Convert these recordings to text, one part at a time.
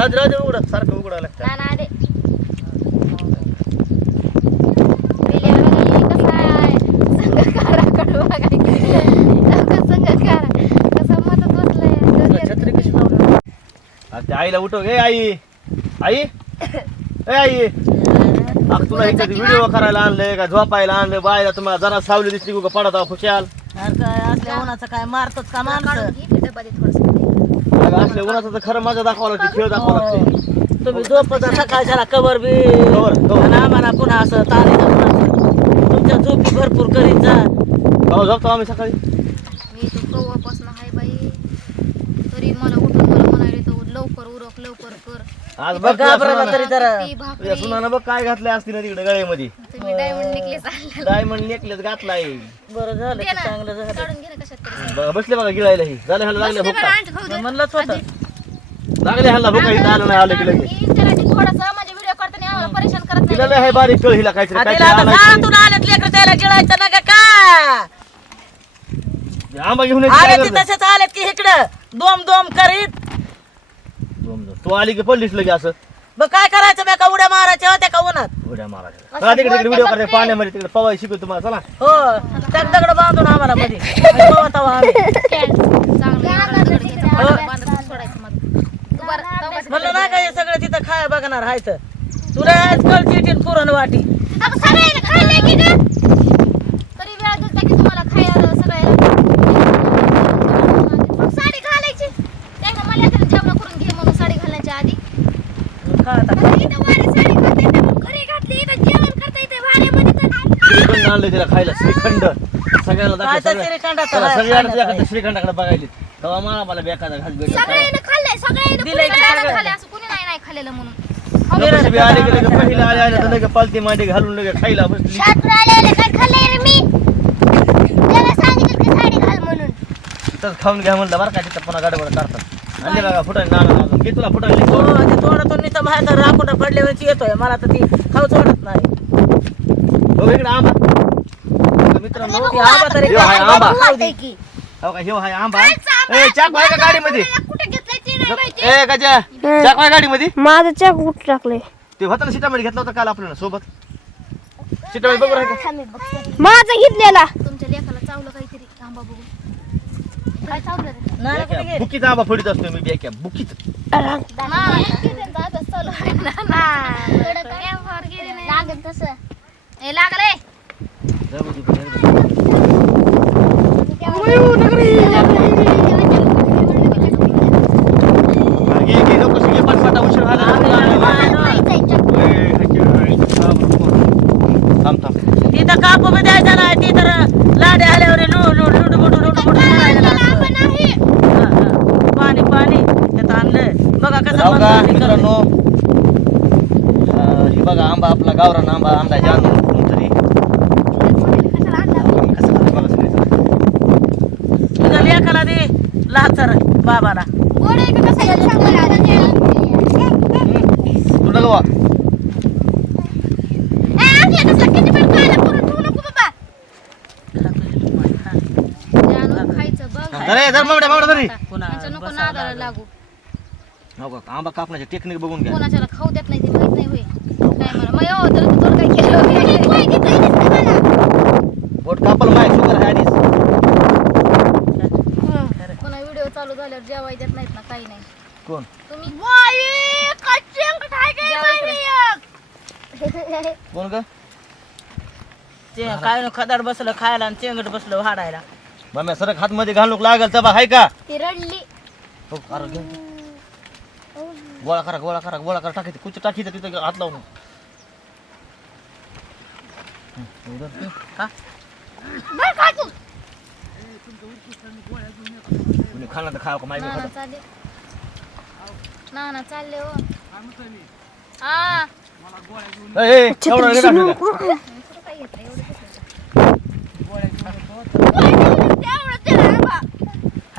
राहू दे उघडं. सारखं उघडायला लागतं ना ना दे. पिल्याला बघा हे कसं आहे. संघकाराकडं बघा इकडे. लवकर संघकार. कसं मदत बसलंय. तुला छत्री कशी लावली? अरे ते आईला उठव गे आई. आई. ए आई. अग तुला कधी व्हिडिओ करायला आणलंय का? झोपायला आणलं बायला तुम्हाला जरा सावली दिसली का पडत आहो खुशाल. अरे काय असल्या उन्हाचं काय मारतच का माणसं? असल्या उन्हाचं तर खरं दाखवावं लागते खेळ दाखवावं लागते. तुम्ही झोपता सकाळच्याला कवर बी कवर, कवर. आणि आम्हाला पुन्हा असं तारे तुमच्या झोपी भरपूर करीत जा. हो झोपतो आम्ही सकाळी. मी तो कव्वापासून आहे बाई तरी मला उठून मला म्हणाले तो लवकर उरक लवकर कर आज बघ तुझ्या घाबरला सुनानं- तरी जरा ती तुझ्या भाकरी सुनानं बघ काय घातलंय असतील ना तिकडे गळ्यामध्ये. तुम्ही डायमंड नेकलेस आणला डायमंड नेकलेस घातलाय. बरं झालं चांगलं झालं. काढून घे ना कशात तरी. ब- बसले बघा गिळायला ही. झालं ह्याला लागले खाऊ दे. मी म्हणलंच होतं लागले ह्याला भुका इथं आलं नाही आलं की लगेच. थोडंसं म्हणजे व्हिडिओ आम्हाला परेशान करत तिला नाही लय आहे बारीक कळ हिला काहीतरी काहीतरी आणायचं. लेकर त्याला गिळायचं नका का? आंबा घेऊन यायची काय आले ते गरज आहे? तसेच आलेत की इकडं. दोम दोम करीत. तू आली की पडलीस लगे असं. मग काय करायचं मी का उड्या मारायच्या होत्या का उन्हात? उड्या मारायच्या. चला तिकडे तिकडे व्हिडिओ करते पाण्यामध्ये तिकडे पवाय शिकवतो तुम्हाला चला. हो त्या दगड बांधून आम्हाला मध्ये आणि पवा तवा आम्ही. म्हणलं ना काय सगळं तिथं खाय बघणार हायत? तुला कळची टीन पुरण वाटी अगं सगळ्याला खायला की गं? तरी वेळ दिलता की तुम्हाला खायला सगळ्याला मग साडी घालायची त्यानं मला येतं जेवण करून घे म्हणून साडी घालण्याच्या आधी खा आता. इथं वारी साडी घालते तर मग घरी घातली इथं जेवण करता इथे भाड्यामध्ये श्रीखंड आणलं तिला खायला श्रीखंड. सगळ्याला दाखव, काय तर सगळ्या- श्रीखंडाचं चला, आहे, सगळ्याला खाण्याचं तुझ्याकडे आहे. श्रीखंडाकडे बघायली तेव्हा मला मला बेकादा घास भेटला. सगळ्यांनी सगळ्यांनी दिलंय की सगळ्यांना? सगळ्यांना? कशी बी आली की लगे पहिला आले आले तर लगे पालती मांडी घालून लगे खायला बसली. शाळेतून आलेले काय खाल्लंय रे मी? त्याला सांगितलं की साडी घाल म्हणून. तर खाऊन घ्या म्हणलं बरं का तिथं पुन्हा गडबड करतात. आणले बघा फुटाने नाना अजून घे तुला फुटाने हो ते तोंडातून नुसतं राखून पडल्यावर येतोय. मला तर ती खाऊच वाटत नाही. हो इकडे आंबा. मित्रांनो ती आंबा तरी हाय खाऊ आंबा खाऊ दे. हो का ह्यो हाय आंबा. ए चाकू आहे का गाडीमध्ये? कुठे घेतलंय ते नाही माहिती. ए गजा चाकू आहे गाडीमध्ये? माझं चाक कुठं टाकलंय? ते होतं ना सीटामध्ये घेतला होता काल आपल्याला सोबत. सीटामध्ये बघू राहिलं. थांब मी बघते. माझा घेतलेला. तुमच्या लेखाला चावलं बघून काय चावलं रे नाना कुठे गेली? बुकीत आंबा फोडीत असतो मी बेक्या बुकीत लागत तस ए लागले. हा, उशीर झाला ए, हाय, थांब थांब ती तर कापू बी द्यायचा नाही ती तर लाडे आल्यावर लुडू लुडू लुडू बुडू लुडू बुडू करायला लागलं. हा, हा. पाणी पाणी त्यात आणलंय बघा कसं राव का. मित्रांनो. हे बघा आंबा आपला गावरान आंबा आणलाय जाणून कोणतरी. कसं तुझ्या दे लहान बाबाला. तुला गवा खायचं बघ. अरे धर मावड्या मावड्या तरी पुन्हा त्यांचं नको हो का आंबा कापण्याची टेक्निक बघून घ्या. कोणाच्याला खाऊ देत नाही ते माहीत नाही होय. काय म्हणा मग हो तर तू काय केलं? बोट कापल माय शुगर आहे आधीच. पुन्हा व्हिडिओ चालू झाल्यावर जेवाय देत नाहीत ना काही नाही. कोण? तुम्ही? कोण ग? ते काय नु खदाड बसलं खायला आणि चेंगट बसलं वाढायला. मम्या सरक हात मध्ये घालूक लागल चबा हाय का? ती रडली. हो अरे घे. गोळा करा गोळा करा गोळा करा टाकी कुठं टाकी तिथं? हात लावून. हं, उधर. का बरं खा तू. कोणी खाल्लं तर खाव का? माहिती नाना चालले. नाना चालले हो. हा. एवढं काय घेतलं एवढं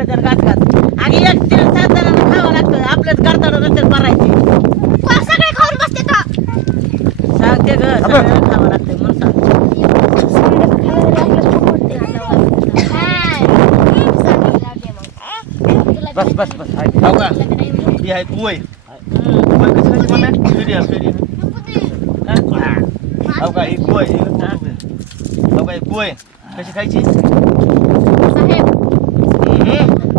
सगळे जण घास घास आणि एक तीन सात जणांना खावं लागतं. आपल्याच करताना नंतर भरायची. सगळे खाऊन बसते का सांगते ग सगळ्यांना खावं लागतं म्हणून सांग बस बस बस. हाव का? ही आहे कुवय हम्म. कुवय कशी खायची मम्मी पेढी आहे, पेढी. हाव का? ही. कुवय हाव का? ही कुवय कशी खायची? Yeah.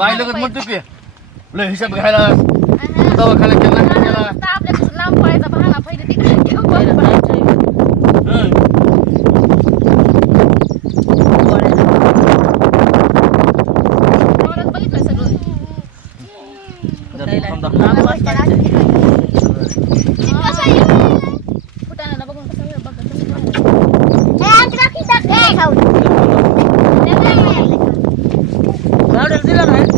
बाई लगत म्हणतो की लय हिशोब घ्यायला दवाखाना केला का केला आपल्या कसं लांब पळायचा बहाणा पहिले तिकडे घेऊन पहिलं पळायचं. खायचं. हं. एवढंच बघितलं सगळं जरा थांब लांब दाखव. बसवायचं. फुटाण्याला बघून कसं वेळ बघत कसं पळायचं. गावड्याला दिलं नाही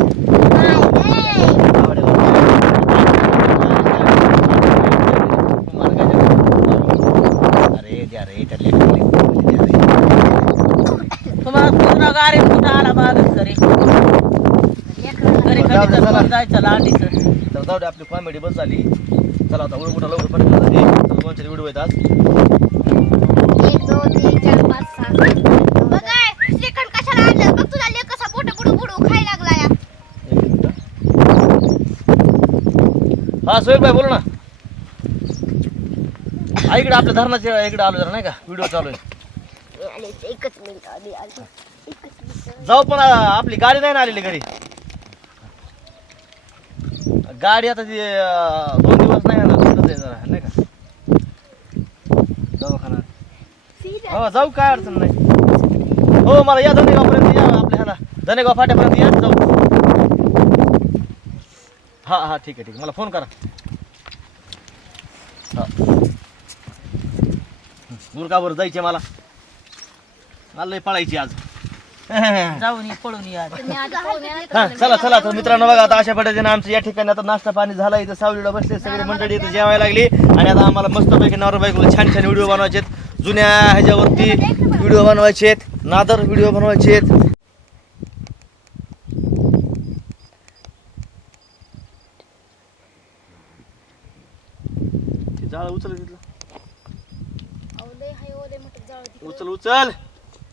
अरे द्या रे त्यातले द्या रे. कुठं आला मागच घरी घरी जाऊ दे, कधी चला. तर जायचं लांडीचं. तर जाऊ दे आपली कॉमेडी बस झाली. चला आता उडकुटा लवकर तर दोन चार व्हिडिओ एक दोन तीन चार पाच सहा. एक मिनिट. हा सोहेल भाई बोला ना. हा, इकडे आपल्या धरणाच्या इकडे आलो जरा नाही का? व्हिडिओ चालू आहे. एकच मिनिट आधी मिनिट जाऊ पण आ, आपली गाडी नाही ना आलेली घरी. गाडी आता ती अं, दोन दिवस नाही ना तिथंच आहे जरा नाही का? दवाखाना हो जाऊ काय अडचण नाही. हो मला या धनेगावपर्यंत या आपल्या ह्याला. धनेगाव फाट्यापर्यंत या जाऊ. हा हा ठीक आहे ठीक आहे. मला फोन करा. हा. बरं जायचे मला. मला लय पळायची आज. जाऊन ये पळून ये आधी. तुम्ही आधी पाहून या. हा चला चला तर मित्रांनो बघा आता अशा पद्धतीने आमचं या ठिकाणी आता नाश्ता पाणी झाला इथं सावलीला बसले सगळे मंडळी इथं जेवायला लागली. आणि आता आम्हाला मस्तपैकी नवरा बायकोला छान छान व्हिडिओ बनवायचे आहेत. जुन्या ह्याच्यावरती व्हिडिओ बनवायचे आहेत. नादर व्हिडिओ बनवायचे आहेत. जाळ उचल तिथलं. अहो, लय हाय, ओ, लय मोठं जाळ तिकडं. उचल उचल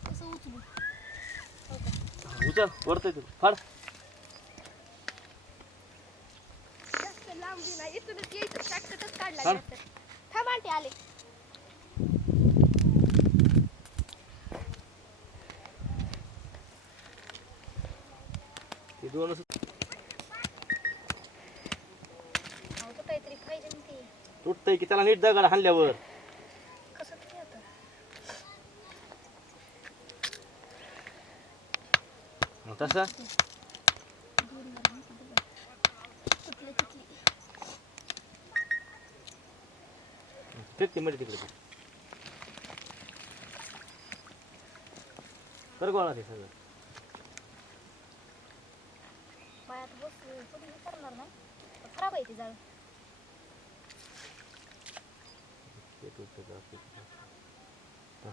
कसं उचलू? उचल वरतय तू. फाड. फाड आले. हे दोनच अहो, तर काहीतरी पाहिजे ना ते. तुटतंय की त्याला नीट दगड हाणल्यावर कसं तरी आता. मग तसं तुटलं, तुटली. फेक ते मध्ये तिकडे कर गोळा ते सगळं खराब आहे ते जाळ.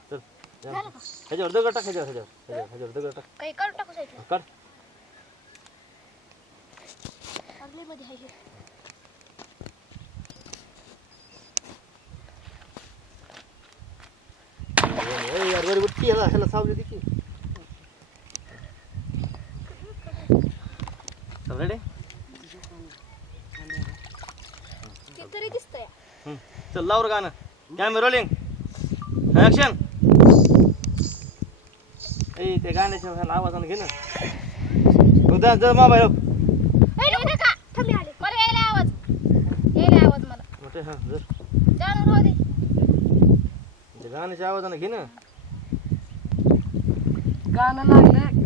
चल. ह्याच्यावर दगड टाक ह्याच्यावर ह्याच्यावर ह्याच्यावर ह्याच्यावर दगड टाक. काही काढून टाकू साईडला. काढ. अगलीमध्ये आहे हे. ए, यार वर बुट्टी ह्याला ह्याला सावली दे की चल रेडी ते तरी दिसतंय. चल लावर गाणं. कॅमेरा रोलिंग ऍक्शन ए ते गाण्याच्या आवाजानं घे ना. उद्या जर मोबाईल हां गाण्याच्या आवाजानं घे ना. गाणं लागलं.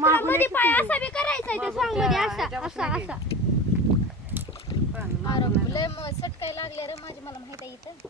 मागून मध्ये पाय असा बी करायचा आहे त्या मध्ये असा असा असा. लय म- सटकाय लागले रे माझे मला माहीत आहे इथं.